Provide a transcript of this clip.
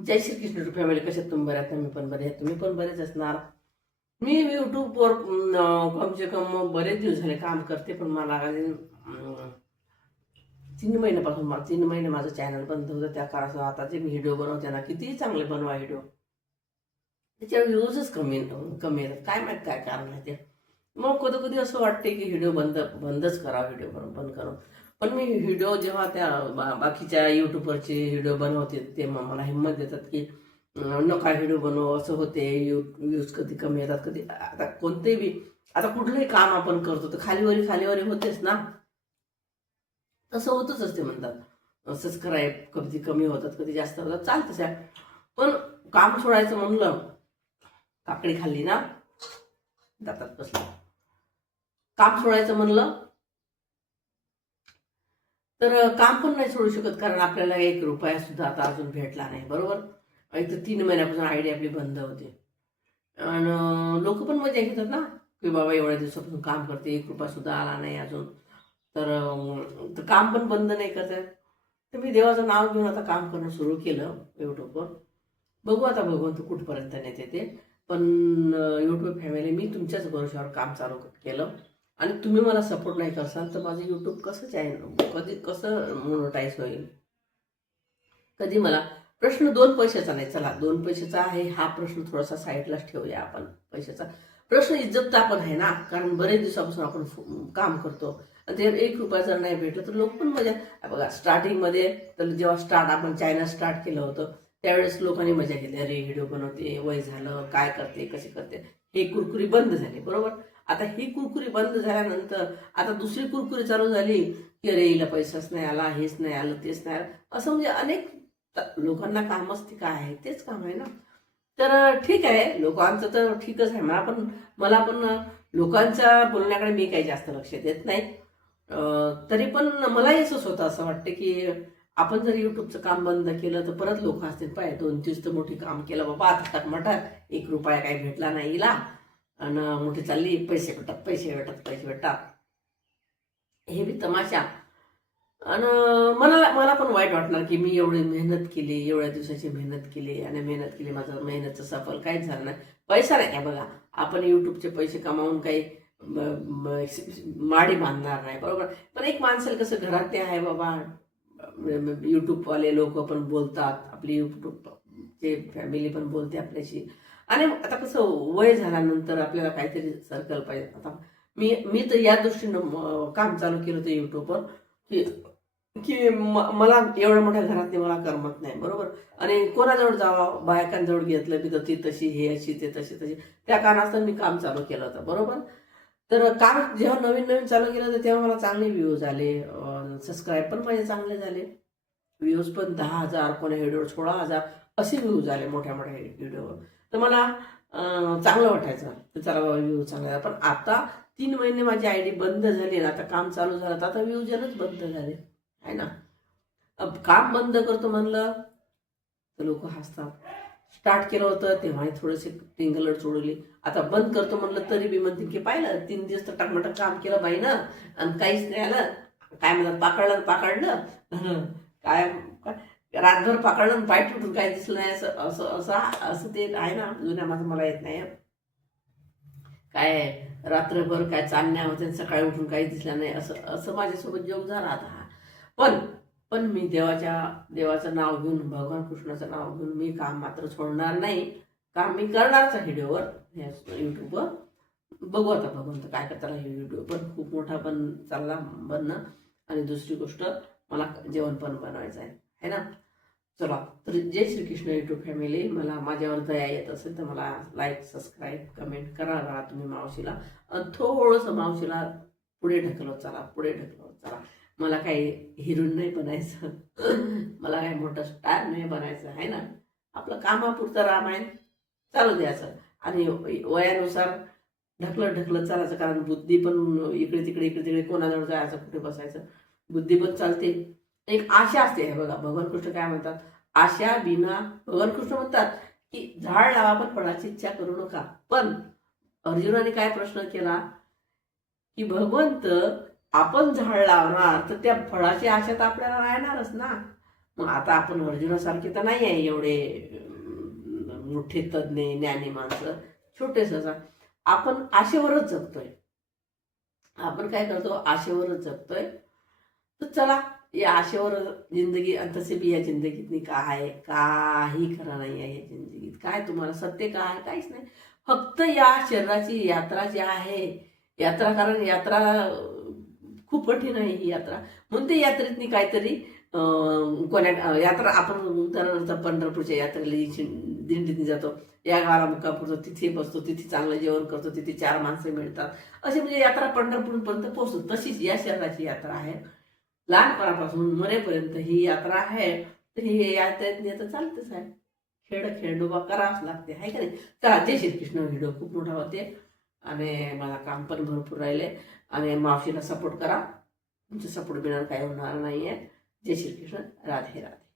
जय Shri Krishna family. कसे तुम्ही बरे आहात? मी पण बरे आहे. तुम्ही पण बरेच असणार. मी यूट्यूबवर कमसे कम बरेच दिवस झाले काम करते, पण मला 3 महिने माझं चॅनल बंद होतं. त्या काळात आता जे मी व्हिडिओ बनवते ना, कितीही चांगले बनवा व्हिडिओ, त्याच्यावर व्ह्यूजच कमी कमी येतात. काय माहीत काय कारण आहे ते. मग कधी कधी असं वाटते की व्हिडिओ बंदच करा, व्हिडिओ बंद करू. पण मी व्हिडिओ जेव्हा त्या बाकीच्या यूट्यूबवरचे व्हिडिओ बनवते, ते मला हिंमत देतात की नका व्हिडिओ बनव, असं होते. व्ह्यूज कधी कमी येतात, कधी आता कोणतेही बी, आता कुठलंही काम आपण करतो तर खालीवरी होतेच ना. तसं होतच असते म्हणतात. सबस्क्राईब कधी कमी होतात, कधी जास्त होतात, चालतंच आहे. पण काम सोडायचं म्हणलं, काकडी खाल्ली ना दातात बसलं. काम सोडायचं म्हणलं तर काम पण नाही सोडू शकत, कारण आपल्याला 1 रुपया सुद्धा आता अजून भेटला नाही, बरोबर. इथं 3 महिन्यापासून आयडी आपली बंद होते आणि लोक पण मजा घेतात ना, की बाबा एवढ्या दिवसापासून काम करते, 1 रुपया सुद्धा आला नाही अजून. तर काम पण बंद नाही करतात. तर मी देवाचं नाव घेऊन आता काम करणं सुरू केलं यूट्यूबवर. बघू आता भगवंत कुठपर्यंत नेते ते. पण यूट्यूब फॅमिली, मी तुमच्याच भरोश्यावर काम चालू केलं आणि तुम्ही मला सपोर्ट नाही करसाल तर माझं यूट्यूब कसं कधी कसं मोनोटाईज होईल. कधी मला प्रश्न 2 पैशाचा नाही, चला 2 पैशाचा आहे हा प्रश्न थोडासा साईडलाच ठेवूया आपण. पैशाचा प्रश्न इज्जतचा पण आहे ना, कारण बरेच दिवसापासून आपण काम करतो आणि ते 1 रुपया जर नाही भेटलं तर लोक पण मजा. बघा स्टार्टिंगमध्ये तर जेव्हा आपण चॅनल स्टार्ट केलं होतं त्यावेळेस लोकांनी मजा घेतली, अरे व्हिडिओ बनवते, वय झालं, काय करते, कसे करते. हे कुरकुरी बंद झाली, बरोबर. आता ही कुरकुरी बंद झाल्यानंतर आता दुसरी कुरकुरी चालू झाली की अरे हिला पैसाच नाही आला, हेच नाही आलं, तेच नाही आलं, असं म्हणजे अनेक लोकांना कामच ते काय आहे, तेच काम आहे ना. तर ठीक आहे, लोकांचं तर ठीकच आहे. मला पण लोकांच्या बोलण्याकडे मी काही जास्त लक्ष देत नाही. तरी पण मलाही असंच होतं, असं वाटतं की आपण जर युट्यूबचं काम बंद केलं तर परत लोक असतील, पाय 2-3 तर मोठी काम केलं बाबा, आता टकमटाक 1 रुपया काही भेटला नाही हिला आणि मोठी चालली, पैसे भेटतात, पैसे भेटतात, पैसे भेटतात, हे बी तमाशा. आणि मला मला पण वाईट वाटणार की मी एवढी मेहनत केली, एवढ्या दिवसाची मेहनत केली आणि मेहनत केली, माझं मेहनतचं सफल काहीच झालं नाही. पैसा नाही काय, बघा आपण यूट्यूबचे पैसे कमावून काही माडी बांधणार नाही, बरोबर. पण एक माणसाला कसं घरात ते आहे बाबा, यूट्यूबवाले लोक पण बोलतात, आपली यूट्यूबचे फॅमिली पण बोलते आपल्याशी. आणि आता कसं वय झाल्यानंतर आपल्याला काहीतरी सर्कल पाहिजे. आता मी मी तर या दृष्टीनं काम चालू केलं होतं यूट्यूबवर की की मला एवढ्या मोठ्या घरातली मला करमत नाही, बरोबर. आणि कोणाजवळ जावं, बायकांजवळ घेतलं की तर ती तशी, हे अशी, ते तशी तशी, त्या कारणास्तव मी काम चालू केलं होतं, बरोबर. तर काम जेव्हा नवीन नवीन चालू केलं होतं तेव्हा मला चांगले व्ह्यूज आले, सबस्क्राईब पण माझे चांगले झाले, व्ह्यूज पण 10,000, कोण्या व्हिडिओवर 16,000 असे व्ह्यूज आले मोठ्या मोठ्या व्हिडिओवर. तर मला चांगलं वाटायचं, तर चला बाबा व्ह्यूज चांगले. पण आता 3 महिने माझी आयडी बंद झाली ना, आता काम चालू झालं तर आता व्ह्यूज येणंच बंद झाले, आहे ना. काम बंद करतो म्हणलं तर लोक हसतात. स्टार्ट केलं होतं तेव्हाही थोडेसे टिंगलट सोडली, आता बंद करतो म्हणलं तरी बी म्हणतील की पाहिलं 3 दिवस तर टकमटक काम केलं बाई ना आणि काहीच नाही आलं. काय म्हणतात, पाकडलं काय काय रातभर पाकडलं आणि पाय तुटून काही दिसलं नाही, असं असं असं असं ते आहे ना जुन्या. माझं मला येत नाही काय, रात्रभर काय चालण्या होत्या, सकाळी उठून काही दिसलं नाही, असं असं माझ्यासोबत जोक झाला आता हा. पण पण मी देवाचं नाव घेऊन, भगवान कृष्णाचं नाव घेऊन मी काम मात्र सोडणार नाही. काम मी करणारच आहे व्हिडिओवर, यूट्यूबवर. बघू आता भगवंत काय करताना. हे व्हिडिओ पण खूप मोठा पण चालला बनणं. आणि दुसरी गोष्ट, मला जेवण पण बनवायचं आहे ना. चला, तर जय श्रीकृष्ण यूट्यूब फॅमिली. मला माझ्यावर दया येत असेल तर मला लाईक, सबस्क्राईब, कमेंट करा तुम्ही मावशीला. थोडंसं मावशीला पुढे ढकलत चला, पुढे ढकलत चला. मला काही हिरोईन नाही बनायचं, मला काही मोठं स्टार नाही बनायचं, आहे ना. आपलं कामापुरतं रामायण चालू द्यायचं आणि वयानुसार ढकलत चालायचं, कारण बुद्धी पण इकडे तिकडे कोणाजवळ जायचं, कुठे बसायचं, बुद्धी पण चालते. एक आशा असते. हे बघा भगवान कृष्ण काय म्हणतात, आशा बिना, भगवान कृष्ण म्हणतात की झाड लावा पण फळाची इच्छा करू नका. पण अर्जुनाने काय प्रश्न केला की भगवंत, आपण झाड लावणार तर त्या फळाची आशा तर आपल्याला राहणारच ना. मग आता आपण अर्जुनासारखे तर नाही आहे एवढे मोठे तज्ज्ञ ज्ञानी माणसं, छोटेसच आपण आशेवरच जगतोय. आपण काय करतो, आशेवरच जगतोय. तर चला या आशेवर जिंदगी, तसे बी या जिंदगीत काय काही खरं नाही आहे या जिंदगीत. काय तुम्हाला सत्य काय, काहीच नाही. फक्त या शरीराची यात्रा जी आहे, यात्रा, कारण यात्रा खूप कठीण आहे ही यात्रा. म्हणून ते यात्रेतनी काहीतरी कोण्या यात्रा, आपण उदाहरणार्थ पंढरपूरच्या यात्रेला दिंडीतनी जातो, या गावाला मुक्काम करतो, तिथे बसतो, तिथे चांगलं जेवण करतो, तिथे 4 माणसं मिळतात, असे म्हणजे यात्रा पंढरपूरपर्यंत पोहोचतो. तशीच या शरीराची यात्रा आहे. लहानपणापासून मरेपर्यंत ही यात्रा आहे. तर ही यात्रेतनी आता चालतेच आहे. खेळडोबा करावंच लागते, आहे का नाही. चला, जय श्रीकृष्ण. व्हिडिओ खूप मोठा होते आणि मला काम पण भरपूर राहिले. आणि मावशीला सपोर्ट करा, तुमचा सपोर्ट बिना काही होणार नाही आहे. जय श्रीकृष्ण. राधे राधे.